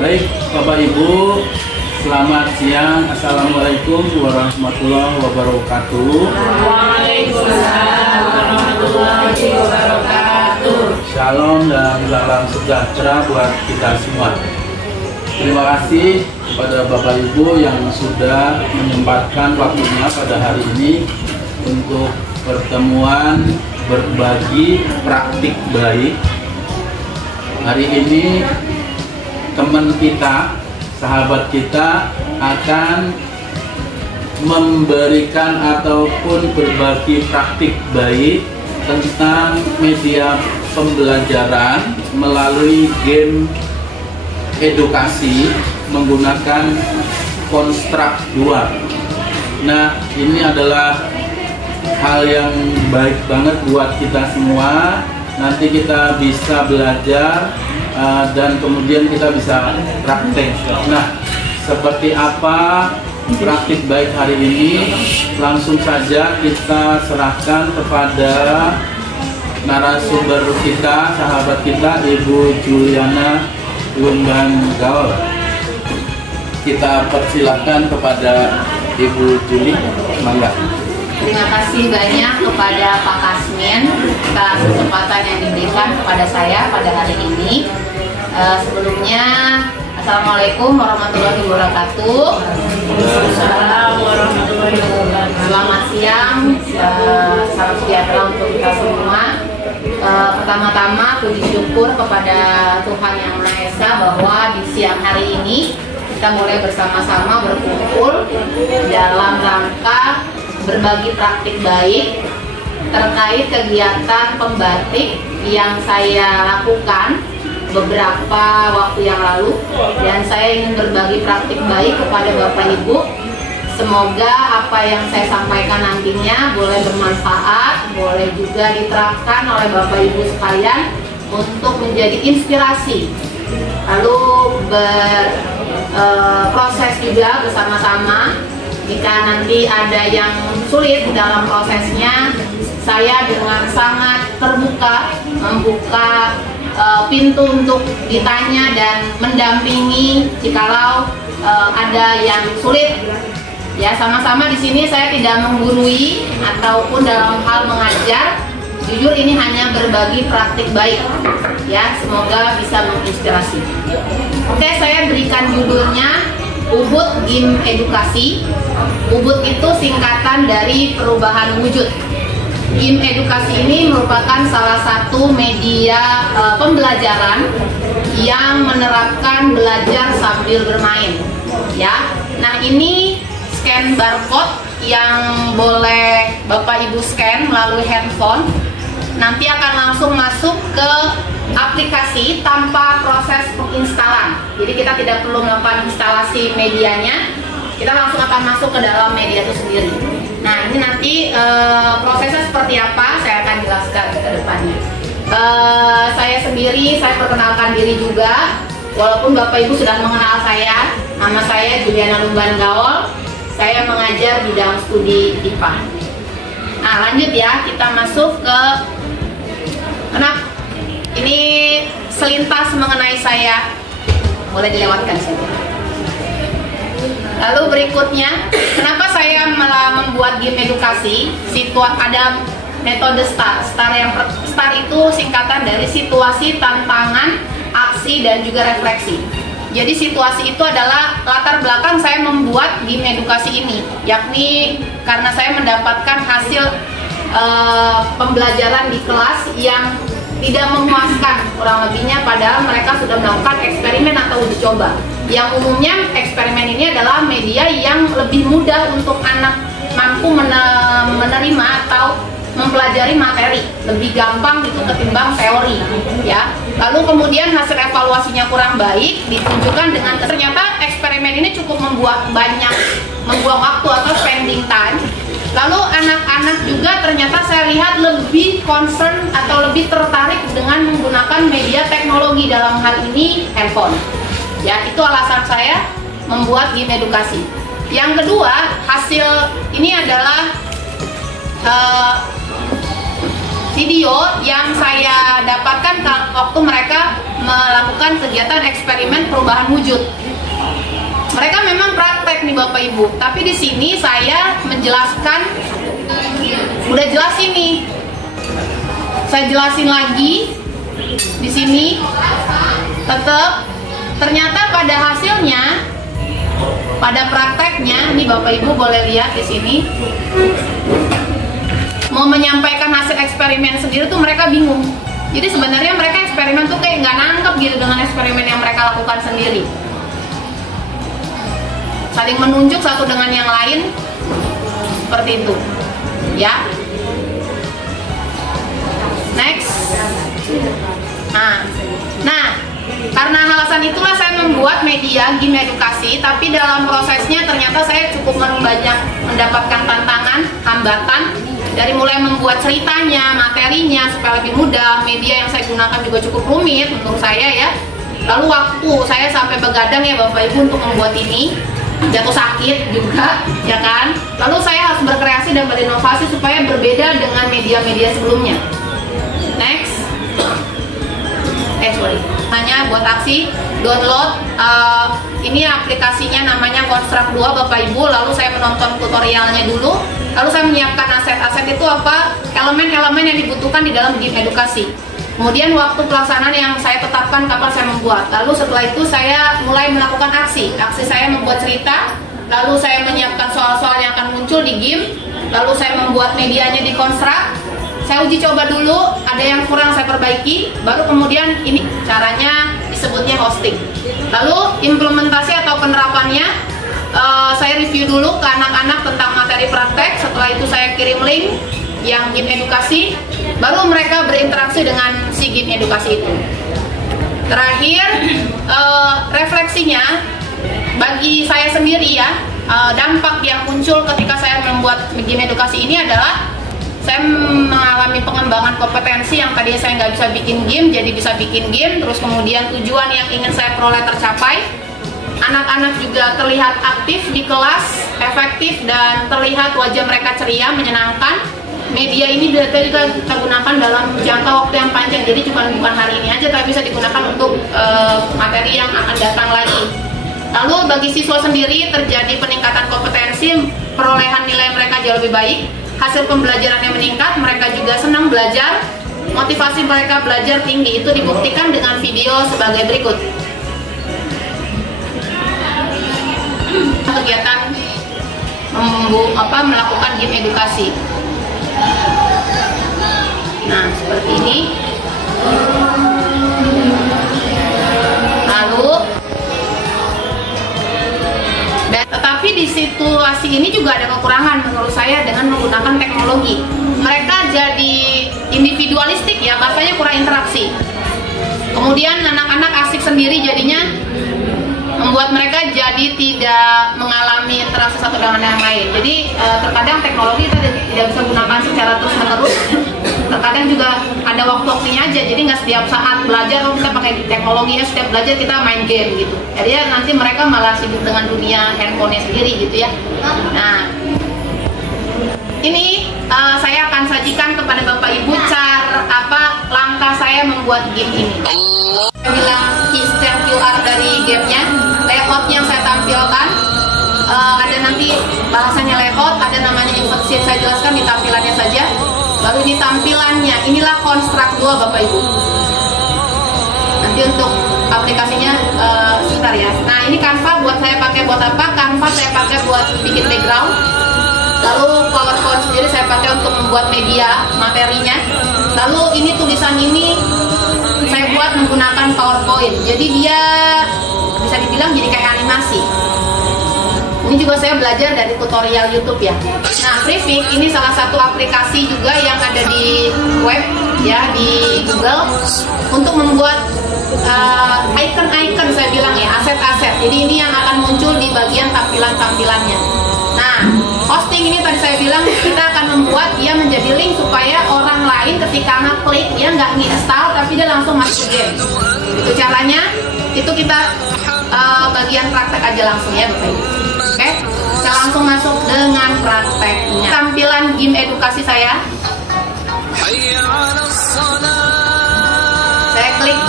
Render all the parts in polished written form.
Baik, Bapak Ibu, selamat siang. Assalamualaikum warahmatullahi wabarakatuh. Waalaikumsalam warahmatullahi wabarakatuh. Shalom dan salam sejahtera buat kita semua. Terima kasih kepada Bapak Ibu yang sudah menyempatkan waktunya pada hari ini untuk pertemuan berbagi praktik baik. Hari ini teman kita, sahabat kita akan memberikan ataupun berbagi praktik baik tentang media pembelajaran melalui game edukasi menggunakan Construct 2. Nah, ini adalah hal yang baik banget buat kita semua. Nanti kita bisa belajar dan kemudian kita bisa praktek. Nah, seperti apa praktik baik hari ini? Langsung saja kita serahkan kepada narasumber kita, sahabat kita, Ibu Juliana Lumban Gaul. Kita persilahkan kepada Ibu Juli, mangga. Terima kasih banyak kepada Pak Kasmin atas kesempatan yang diberikan kepada saya pada hari ini. Sebelumnya, Assalamualaikum warahmatullahi wabarakatuh. Assalamualaikum warahmatullahi wabarakatuh. Selamat siang, salam sejahtera untuk kita semua. Pertama-tama puji syukur kepada Tuhan Yang Maha Esa bahwa di siang hari ini kita mulai bersama-sama berkumpul dalam rangka berbagi praktik baik terkait kegiatan pembatik yang saya lakukan beberapa waktu yang lalu, dan saya ingin berbagi praktik baik kepada Bapak Ibu. Semoga apa yang saya sampaikan nantinya boleh bermanfaat, boleh juga diterapkan oleh Bapak Ibu sekalian untuk menjadi inspirasi, lalu berproses juga bersama-sama. Jika nanti ada yang sulit dalam prosesnya, saya dengan sangat terbuka membuka pintu untuk ditanya dan mendampingi jikalau ada yang sulit. Ya, sama-sama di sini saya tidak menggurui ataupun dalam hal mengajar. Jujur ini hanya berbagi praktik baik. Ya, semoga bisa menginspirasi. Oke, saya berikan judulnya Ubud Game Edukasi. Ubud itu singkatan dari perubahan wujud. Game edukasi ini merupakan salah satu media pembelajaran yang menerapkan belajar sambil bermain. Ya, nah ini scan barcode yang boleh Bapak Ibu scan melalui handphone. Nanti akan langsung masuk ke aplikasi tanpa proses penginstalan. Jadi kita tidak perlu melakukan instalasi medianya, kita langsung akan masuk ke dalam media itu sendiri. Nah, ini nanti prosesnya seperti apa saya akan jelaskan ke depannya. Saya sendiri, saya perkenalkan diri juga. Walaupun Bapak Ibu sudah mengenal saya, nama saya Juliana Lumban Gaul. Saya mengajar bidang studi IPA. Nah, lanjut ya, kita masuk ke ini selintas mengenai saya, boleh dilewatkan saja. Lalu berikutnya, kenapa saya malah membuat game edukasi? Ada metode STAR. STAR itu singkatan dari situasi, tantangan, aksi, dan juga refleksi. Jadi situasi itu adalah latar belakang saya membuat game edukasi ini, yakni karena saya mendapatkan hasil pembelajaran di kelas yang tidak memuaskan kurang lebihnya, padahal mereka sudah melakukan eksperimen atau uji coba. Yang umumnya eksperimen ini adalah media yang lebih mudah untuk anak mampu menerima atau mempelajari materi, lebih gampang itu ketimbang teori, ya. Lalu kemudian hasil evaluasinya kurang baik ditunjukkan dengan ternyata eksperimen ini cukup membuang waktu atau spending time. Lalu anak-anak juga ternyata saya lihat lebih concern atau lebih tertarik dengan menggunakan media teknologi, dalam hal ini handphone. Ya, itu alasan saya membuat game edukasi. Yang kedua, hasil ini adalah video yang saya dapatkan waktu mereka melakukan kegiatan eksperimen perubahan wujud. Mereka memang praktek nih Bapak Ibu, tapi di sini saya menjelaskan, udah jelas ini, saya jelasin lagi di sini, tetap ternyata pada hasilnya, pada prakteknya, nih Bapak Ibu boleh lihat di sini, mau menyampaikan hasil eksperimen sendiri tuh mereka bingung. Jadi sebenarnya mereka eksperimen tuh kayak nggak nangkep gitu dengan eksperimen yang mereka lakukan sendiri. Saling menunjuk satu dengan yang lain, seperti itu, ya. Next. Nah, karena alasan itulah saya membuat media game edukasi, tapi dalam prosesnya ternyata saya cukup banyak mendapatkan tantangan, hambatan, dari mulai membuat ceritanya, materinya supaya lebih mudah. Media yang saya gunakan juga cukup rumit menurut saya ya. Lalu waktu saya sampai begadang ya Bapak Ibu untuk membuat ini, jatuh sakit juga ya kan. Lalu saya harus berkreasi dan berinovasi supaya berbeda dengan media-media sebelumnya. Next. Hanya buat aksi download ini aplikasinya namanya Construct 2 Bapak Ibu. Lalu saya menonton tutorialnya dulu, lalu saya menyiapkan aset-aset itu apa, elemen-elemen yang dibutuhkan di dalam game edukasi. Kemudian waktu pelaksanaan yang saya tetapkan kapan saya membuat. Lalu setelah itu saya mulai melakukan aksi saya membuat cerita, lalu saya menyiapkan soal-soal yang akan muncul di game, lalu saya membuat medianya di Construct. Saya uji coba dulu, ada yang kurang saya perbaiki, baru kemudian ini caranya disebutnya hosting. Lalu implementasi atau penerapannya, saya review dulu ke anak-anak tentang materi praktek. Setelah itu saya kirim link yang game edukasi, baru mereka berinteraksi dengan si game edukasi itu. Terakhir, refleksinya bagi saya sendiri ya, dampak yang muncul ketika saya membuat game edukasi ini adalah saya mengalami pengembangan kompetensi yang tadinya saya nggak bisa bikin game, jadi bisa bikin game. Terus kemudian tujuan yang ingin saya peroleh tercapai. Anak-anak juga terlihat aktif di kelas, efektif, dan terlihat wajah mereka ceria, menyenangkan. Media ini juga kita gunakan dalam jangka waktu yang panjang, jadi bukan hari ini aja, tapi bisa digunakan untuk materi yang akan datang lagi. Lalu bagi siswa sendiri terjadi peningkatan kompetensi, perolehan nilai mereka jauh lebih baik. Hasil pembelajarannya meningkat, mereka juga senang belajar, motivasi mereka belajar tinggi. Itu dibuktikan dengan video sebagai berikut. Kegiatan melakukan game edukasi. Nah, seperti ini. Lalu tetapi di situasi ini juga ada kekurangan menurut saya dengan menggunakan teknologi. Mereka jadi individualistik ya, bahasanya kurang interaksi. Kemudian anak-anak asik sendiri jadinya membuat mereka jadi tidak mengalami interaksi satu dengan yang lain. Jadi terkadang teknologi kita tidak bisa gunakan secara terus-menerus. Terkadang juga ada waktu-waktunya aja, jadi nggak setiap saat belajar kalau kita pakai teknologi ya, setiap belajar kita main game gitu. Jadi ya, nanti mereka malah sibuk dengan dunia handphonenya sendiri gitu ya. Nah, ini saya akan sajikan kepada Bapak Ibu langkah saya membuat game ini. Saya bilang scan QR dari gamenya, layout yang saya tampilkan, ada nanti bahasanya layout, ada namanya inversion, saya jelaskan di tampilannya saja. Baru ini tampilannya, inilah Construct 2 Bapak Ibu. Nanti untuk aplikasinya sebentar ya. Nah ini Canva buat saya pakai buat apa? Canva saya pakai buat bikin background. Lalu PowerPoint sendiri saya pakai untuk membuat media materinya. Lalu ini tulisan ini saya buat menggunakan PowerPoint. Jadi dia bisa dibilang jadi kayak animasi. Ini juga saya belajar dari tutorial YouTube ya. Nah, Prefix ini salah satu aplikasi juga yang ada di web ya, di Google untuk membuat icon-icon saya bilang ya, aset-aset. Jadi ini yang akan muncul di bagian tampilan-tampilannya. Nah, hosting ini tadi saya bilang kita akan membuat dia menjadi link supaya orang lain ketika ngeklik dia nggak nginstal tapi dia langsung masuk game. Itu caranya. Itu kita bagian praktek aja langsung ya Bapak Ibu. Oke, saya langsung masuk dengan prakteknya. Tampilan game edukasi saya. Saya klik.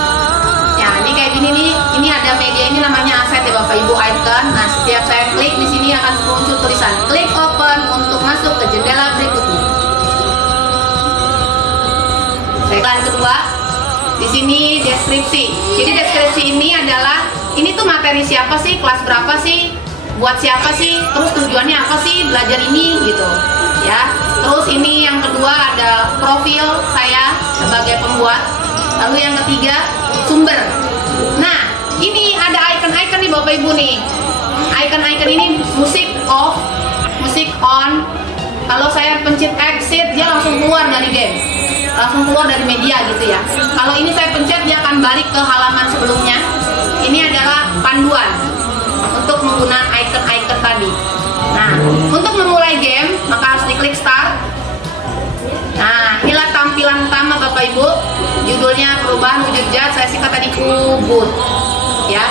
Ya, ini kayak gini nih. Ini ada media ini namanya aset ya Bapak Ibu, icon. Nah, setiap saya klik di sini akan muncul tulisan klik open untuk masuk ke jendela berikutnya. Yang kedua, di sini deskripsi. Jadi deskripsi ini adalah ini tuh materi siapa sih, kelas berapa sih, buat siapa sih, terus tujuannya apa sih belajar ini gitu ya. Terus ini yang kedua ada profil saya sebagai pembuat. Lalu yang ketiga sumber. Nah ini ada icon-icon nih Bapak Ibu nih. Icon-icon ini musik off, musik on. Kalau saya pencet exit dia langsung keluar dari game, langsung keluar dari media gitu ya. Kalau ini saya pencet dia akan balik ke halaman sebelumnya. Ini adalah panduan untuk menggunakan icon-icon tadi. Nah, untuk memulai game maka harus diklik start. Nah, inilah tampilan utama Bapak Ibu. Judulnya perubahan wujud zat, saya singkat tadi Ubud. Ya.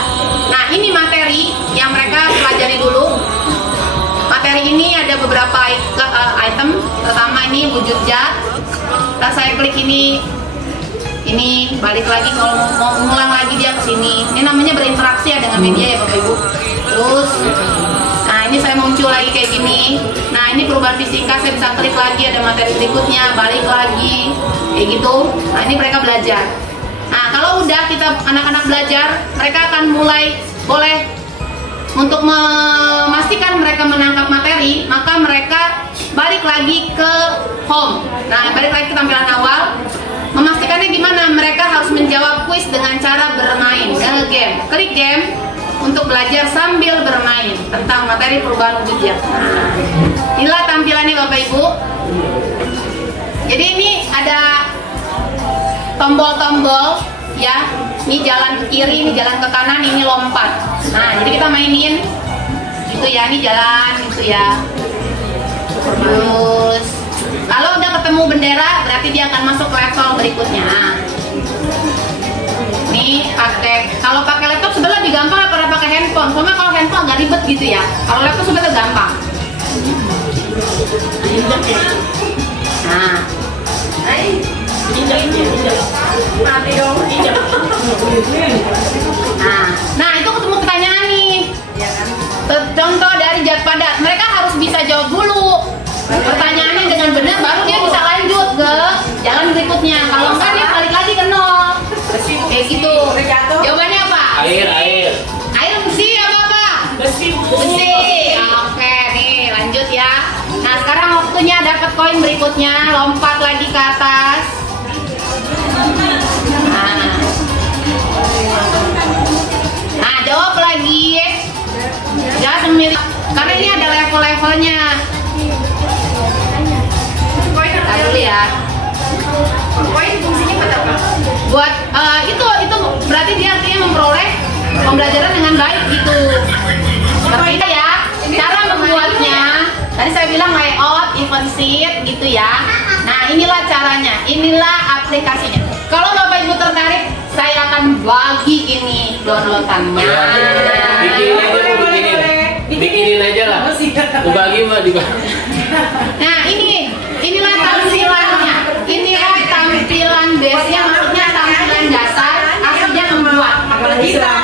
Nah, ini materi yang mereka pelajari dulu. Materi ini ada beberapa item. Pertama ini wujud zat. Dan saya klik ini balik lagi, kalau mau mengulang lagi dia ke sini. Ini namanya berinteraksi ya dengan media ya Bapak Ibu. Terus nah ini saya muncul lagi kayak gini. Nah ini perubahan fisika, saya bisa klik lagi ada materi berikutnya, balik lagi kayak gitu. Nah ini mereka belajar. Nah kalau udah kita anak-anak belajar, mereka akan mulai boleh untuk memastikan mereka menangkap materi, maka mereka balik lagi ke home. Nah balik lagi ke tampilan awal. Memastikannya gimana? Mereka harus menjawab kuis dengan cara bermain, game. Klik game untuk belajar sambil bermain tentang materi perubahan wujud zat. Nah, inilah tampilannya Bapak Ibu. Jadi ini ada tombol-tombol ya. Ini jalan ke kiri, ini jalan ke kanan, ini lompat. Nah, jadi kita mainin gitu ya. Ini jalan gitu ya. Terus kalau udah ketemu bendera berarti dia akan masuk ke level berikutnya. Nih kalau pakai laptop sebenarnya lebih gampang daripada pakai handphone. Soalnya kalau handphone agak ribet gitu ya. Kalau laptop sebenarnya gampang. Nah itu ketemu pertanyaan nih. Contoh dari zat padat. Mereka harus bisa jawab dulu pertanyaannya dengan benar, baru dia bisa lanjut ke jalan berikutnya. Kalau enggak dia balik lagi ke nol. Kayak gitu. Jawabannya apa? Air. Air besi apa? Besi. Oke, nih lanjut ya. Nah sekarang waktunya dapat koin berikutnya. Lompat lagi ke atas. Nah jawab lagi. Jangan memilih, karena ini ada level-levelnya. Dulu ya. Koin fungsinya buat apa? Buat itu berarti dia artinya memperoleh pembelajaran dengan baik gitu. Seperti itu ya. Cara membuatnya. Tadi saya bilang layout, event sheet gitu ya. Nah inilah caranya. Inilah aplikasinya. Kalau Bapak Ibu tertarik, saya akan bagi ini downloadannya. Bikinin aja lah. Bagi Mbak dibagi. Nah inilah tampilannya. Inilah tampilan base-nya, maksudnya tampilan dasar aslinya membuat.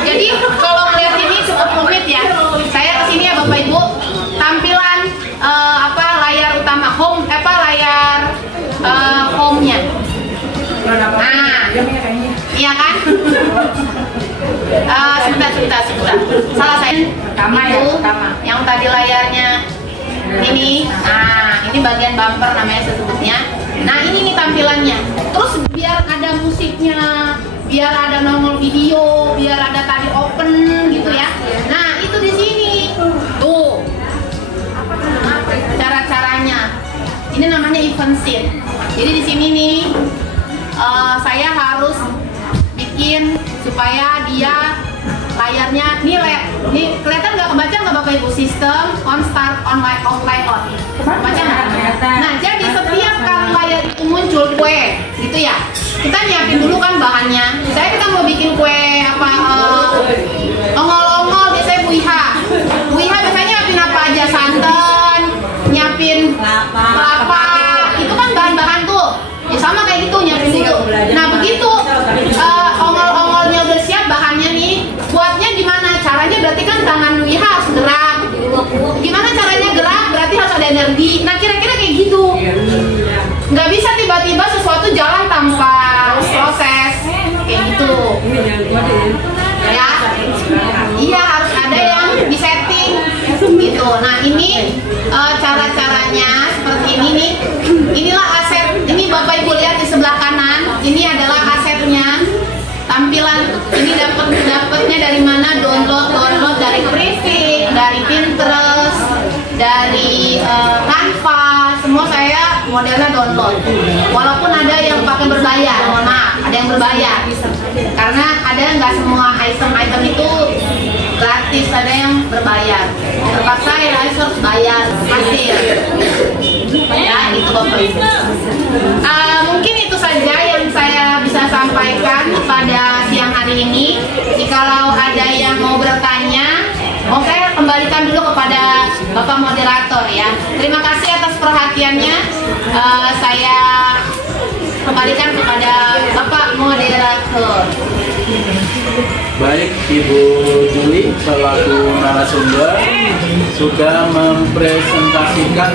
Jadi kalau melihat ini cukup rumit ya. Saya kesini ya Bapak Ibu. Tampilan layar utama layar home-nya. Nah, iya kan? Sebentar. Salah saya. Itu yang tadi layarnya ini. Nah, ini bagian bumper namanya sebutnya. Nah, ini nih tampilannya. Terus biar ada musiknya, biar ada nongol video, biar ada tadi open gitu ya. Nah, itu di sini. Tuh. Cara-caranya. Ini namanya event sheet. Jadi di sini nih saya harus bikin supaya dia layarnya ini kelihatan nggak, kebaca nggak Bapak Ibu? Sistem on start on layout. Baca nggak? Nah jadi setiap kali layar itu muncul kue gitu ya, kita nyiapin dulu kan bahannya. Misalnya kita mau bikin kue apa ongol-ongol, biasanya Bu Iha biasanya nyiapin apa aja? Santan, nyiapin kelapa, itu kan bahan-bahan tuh ya, sama dari Privik, dari Pinterest, dari Canva, semua saya modelnya download. Walaupun ada yang pakai berbayar, mohon maaf, ada yang berbayar. Karena ada nggak semua item-item itu gratis, ada yang berbayar. Terpaksa ya harus bayar hasil. Ya itu Bapak Ibu. Mungkin itu saja yang saya bisa sampaikan pada siang hari ini. Jikalau ada yang mau bertanya, saya kembalikan dulu kepada Bapak Moderator ya. Terima kasih atas perhatiannya. Saya kembalikan kepada Bapak Moderator. Baik, Ibu Juli selaku narasumber sudah mempresentasikan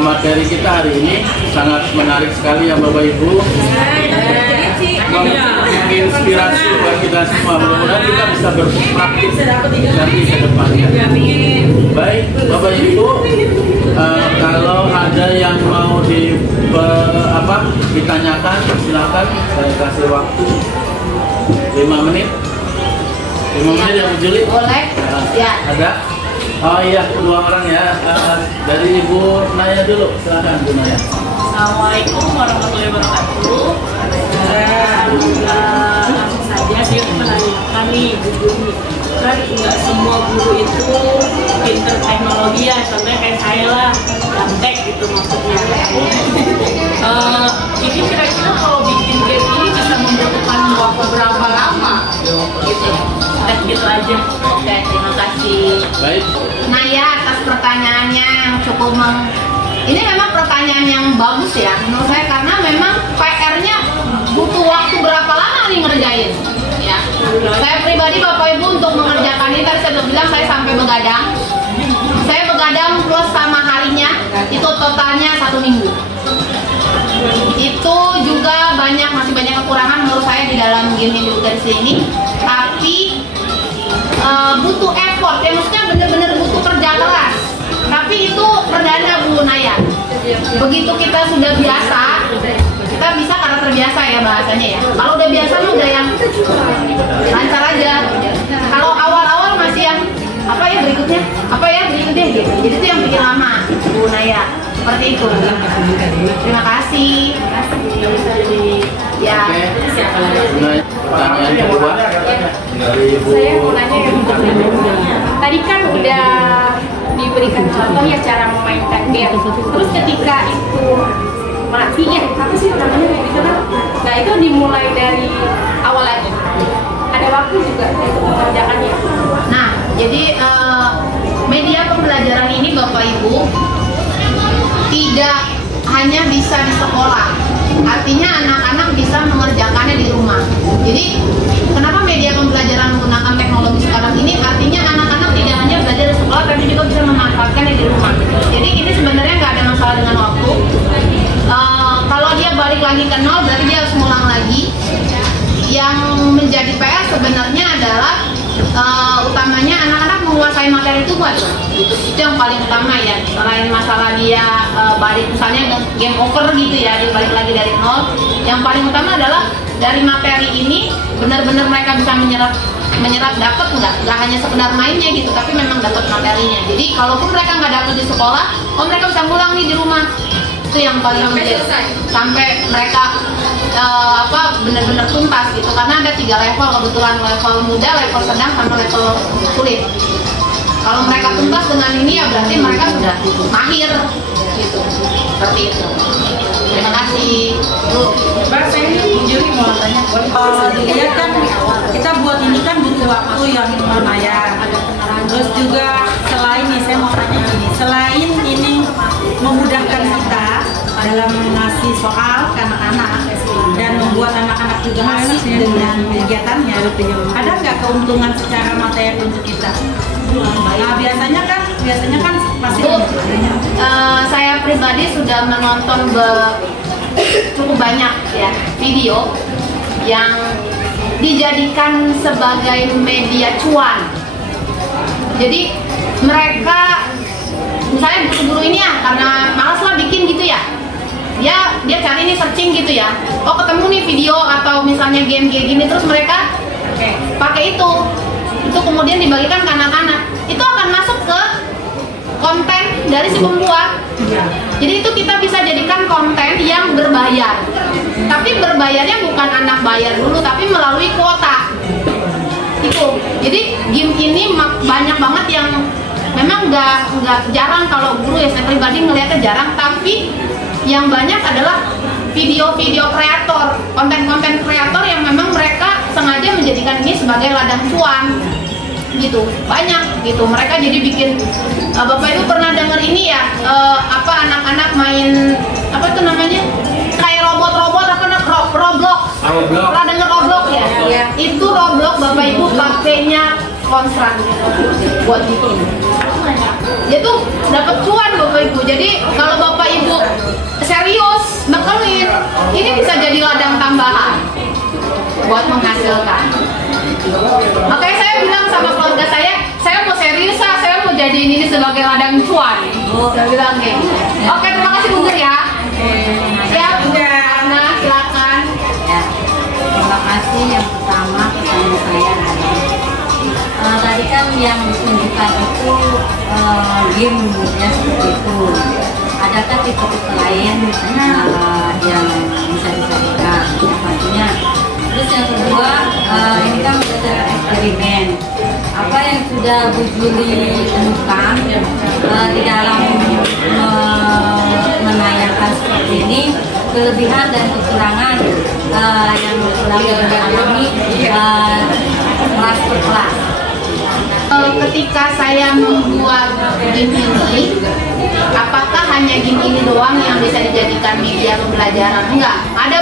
materi kita hari ini. Sangat menarik sekali ya Bapak Ibu, menginspirasi buat kita semua. Mudah-mudahan kita bisa berpraktik nanti ke depannya. Baik Bapak Ibu, kalau ada yang mau ditanyakan, silakan saya kasih waktu 5 menit. 5 menit ya Bu Juli? Boleh? Ya. Ada? Oh iya, 2 orang ya. Dari Ibu Naya dulu, silakan Bu Naya. Assalamualaikum warahmatullahi wabarakatuh. Langsung saja saya menanyakan nih Bu Juli, kan nggak semua guru itu pinter teknologi ya, contohnya kayak saya lah, gaptek gitu maksudnya. Ini kira-kira kalau bikin game ini bisa membutuhkan waktu berapa lama? Gitu. Gitu aja. Oke, terima kasih. Baik. Naya atas pertanyaannya yang cukup ini memang pertanyaan yang bagus ya menurut saya, karena memang PR-nya butuh waktu berapa lama nih ngerjain ya. Saya pribadi Bapak Ibu untuk mengerjakan ini tadi saya bilang saya sampai begadang. Saya begadang plus sama harinya itu totalnya 1 minggu. Itu juga masih banyak kekurangan menurut saya di dalam game indulgensi ini, tapi butuh effort ya, maksudnya bener-bener butuh kerja keras. Tapi itu perdana Bu Naya. Begitu kita sudah biasa, kita bisa karena terbiasa ya bahasanya ya. Kalau udah biasa mah udah yang lancar aja. Kalau awal-awal masih yang apa ya berikutnya gitu. Jadi itu yang bikin lama Bu Naya. Seperti itu. Terima kasih. Ya. Pertanyaan kedua dari Ibu. Saya mau nanya ya Bu. Tadi kan udah diberikan contoh ya cara memainkan game. Terus ketika itu mati ya, apa sih namanya gitu kan? Nah itu dimulai dari awal lagi. Ada waktu juga untuk mengerjakannya. Nah, jadi media pembelajaran ini Bapak Ibu tidak hanya bisa di sekolah. Artinya anak-anak bisa mengerjakannya di rumah. Jadi kenapa media pembelajaran menggunakan teknologi sekarang ini? Artinya anak-anak tidak hanya belajar di sekolah, tapi juga bisa memanfaatkannya di rumah. Jadi ini sebenarnya nggak ada masalah dengan waktu. Kalau dia balik lagi ke nol, berarti dia harus ngulang lagi. Yang menjadi PR sebenarnya adalah utamanya anak-anak menguasai materi itu buat itu yang paling utama ya. Selain masalah dia balik misalnya game over gitu ya, dia balik lagi dari nol. Yang paling utama adalah dari materi ini benar-benar mereka bisa menyerap dapat nggak hanya sekedar mainnya gitu, tapi memang dapat materinya. Jadi kalaupun mereka nggak dapat di sekolah, mereka bisa pulang nih di rumah. Itu yang paling sampai mereka benar-benar tuntas gitu, karena ada 3 level kebetulan, level muda, level sedang, sama level sulit. Kalau mereka tuntas dengan ini ya berarti mereka sudah mahir gitu, seperti itu. Terima kasih Bu. Mbak, saya Juli mau tanya, dilihat kan kita buat ini kan butuh waktu yang lumayan. Terus juga selain ini saya mau tanya ini, selain ini memudahkan kita dalam mengasih soal ke anak-anak dan membuat anak-anak juga asik dengan kegiatannya, ada nggak keuntungan secara materi untuk kita? Nah biasanya kan pasti Bu, saya pribadi sudah menonton cukup banyak ya video yang dijadikan sebagai media cuan. Jadi mereka misalnya guru ini ya karena malas lah bikin gitu ya, dia cari nih searching gitu ya, ketemu nih video atau misalnya game kayak gini, terus mereka pakai itu kemudian dibagikan ke anak dari si pembuat. Jadi itu kita bisa jadikan konten yang berbayar. Tapi berbayarnya bukan anak bayar dulu, tapi melalui kuota. Itu. Jadi game ini banyak banget yang memang nggak jarang kalau guru ya, saya pribadi ngeliatnya jarang, tapi yang banyak adalah video-video kreator, konten-konten kreator yang memang mereka sengaja menjadikan ini sebagai ladang cuan gitu, banyak gitu. Mereka jadi bikin, Bapak Ibu pernah dengar ini ya, apa anak-anak main apa itu namanya, kayak robot-robot apa Roblox. Pernah dengar Roblox ya? Ya. Itu Roblox Bapak Ibu pakainya konstran buat bikin. Dia tuh dapat cuan Bapak Ibu. Jadi kalau Bapak Ibu serius bekelin, ini bisa jadi ladang tambahan buat menghasilkan. Makanya saya bilang sama keluarga saya mau serius, saya mau jadiin ini sebagai ladang cuan. Saya bilang nih. Oke, terima kasih Bu Guru ya. Ya, Ana silakan. Ya, terima kasih. Yang pertama pertanyaan saya adalah tadi kan yang ditunjukkan itu game ya seperti itu. Adakah tipe-tipe lain yang bisa disajikan? Yang pastinya. Terus yang kedua, ini kan berdasarkan eksperimen. Apa yang sudah Bu Juli temukan di dalam menayangkan seperti ini, kelebihan dan kekurangan yang alami kelas per kelas. Ketika saya membuat game ini, apakah hanya game ini doang yang bisa dijadikan media pembelajaran? Enggak, ada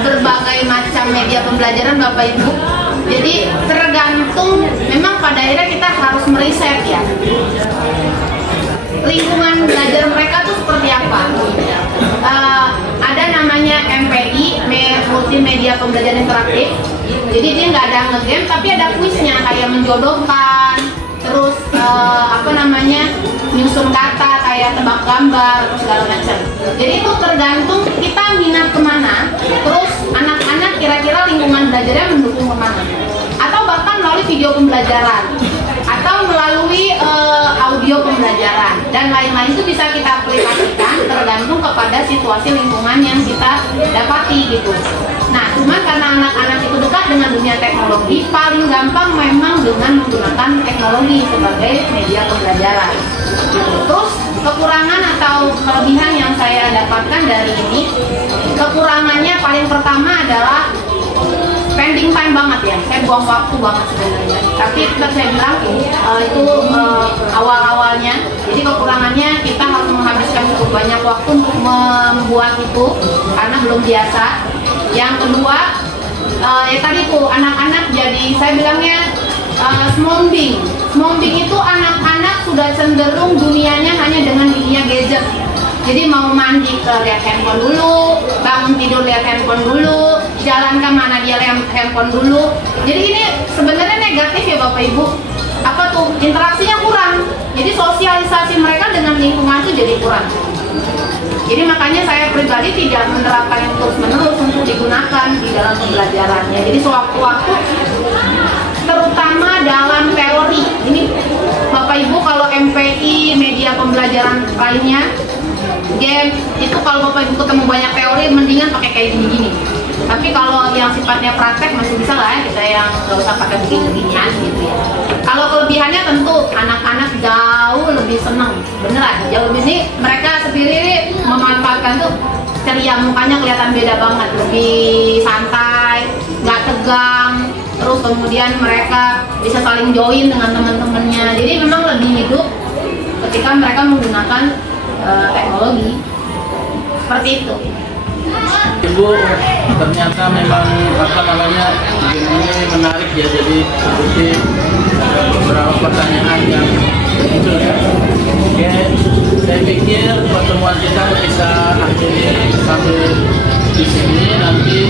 berbagai macam media pembelajaran Bapak Ibu. Jadi tergantung, memang pada akhirnya kita harus meriset ya, lingkungan belajar mereka tuh seperti apa. Ada namanya MPI, Multimedia Pembelajaran Interaktif. Jadi dia nggak ada ngegame, tapi ada kuisnya kayak menjodohkan, terus apa namanya, nyusun kata kayak tebak gambar segala macam. Jadi itu tergantung kita minat kemana, terus anak-anak kira-kira lingkungan belajarnya mendukung kemana, atau bahkan melalui video pembelajaran atau melalui audio pembelajaran dan lain-lain. Itu bisa kita aplikasikan tergantung kepada situasi lingkungan yang kita dapati gitu. Nah, cuman karena anak-anak itu dekat dengan dunia teknologi, paling gampang memang dengan menggunakan teknologi sebagai media pembelajaran gitu. Terus kekurangan atau kelebihan yang saya dapatkan dari ini, kekurangannya paling pertama adalah spending time banget ya, saya buang waktu banget sebenarnya. Tapi tetap saya bilang itu awal-awalnya. Jadi kekurangannya kita harus menghabiskan cukup banyak waktu untuk membuat itu karena belum biasa. Yang kedua, ya tadi tuh anak-anak jadi saya bilangnya smombing. Smombing itu anak-anak sudah cenderung dunianya hanya dengan dunia gadget. Jadi mau mandi ke lihat handphone dulu, bangun tidur lihat handphone dulu, jalan kemana dia lihat handphone dulu. Jadi ini sebenarnya negatif ya Bapak Ibu. Apa tuh, interaksinya kurang. Jadi sosialisasi mereka dengan lingkungan itu jadi kurang. Jadi makanya saya pribadi tidak menerapkan yang terus-menerus untuk digunakan di dalam pembelajarannya. Jadi sewaktu-waktu, terutama dalam teori. Ini Bapak Ibu kalau MPI, media pembelajaran lainnya, game itu kalau Bapak Ibu ketemu banyak teori, mendingan pakai kayak gini-gini. Tapi kalau yang sifatnya praktek masih bisa lah ya, kita yang nggak usah pakai begini-beginian gitu ya. Kalau kelebihannya tentu anak-anak jauh lebih seneng, beneran jauh lebih. Ini mereka sendiri memanfaatkan tuh ceria, mukanya kelihatan beda banget, lebih santai, nggak tegang. Terus kemudian mereka bisa saling join dengan teman-temannya. Jadi memang lebih hidup ketika mereka menggunakan teknologi seperti itu. Ibu, ternyata memang apa namanya ini menarik ya. Jadi seperti beberapa pertanyaan yang muncul ya. Oke, saya pikir pertemuan kita bisa akhiri sampai di sini. Nanti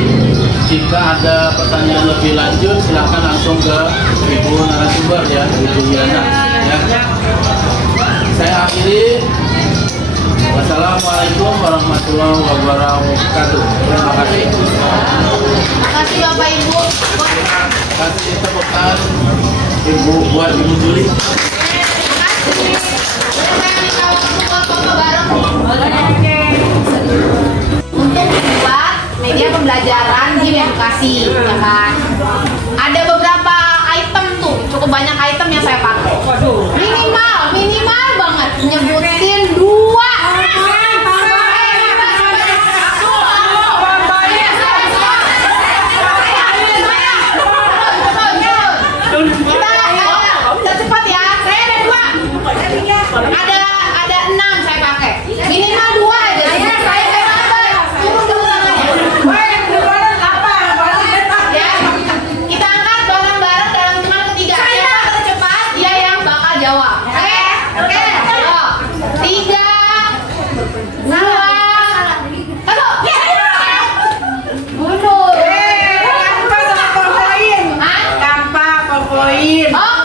jika ada pertanyaan lebih lanjut silakan langsung ke Ibu narasumber ya, Ibu Juliana ya. Saya akhiri. Wassalamualaikum warahmatullahi wabarakatuh. Terima kasih. Terima kasih Bapak Ibu. Kasih tepukan Ibu buat Ibu Juli. Terima kasih. Saya minta waktu buat foto bareng. Untuk membuat media pembelajaran game edukasi, ya kan? Ada beberapa item tuh, cukup banyak item yang saya pakai. Minimal banget nyebutin 2. Kita cepat ya. Saya ada 2. Ada 6 saya pakai. Minimal 2 aja. Saya turun dulu tangannya. Ya, kita angkat bareng-bareng dalam hitungan ketiga. Siapa tercepat dia yang bakal jawab. Oke. Ayo. 3, 2, 1. Mundur. Tanpa poin. Oke.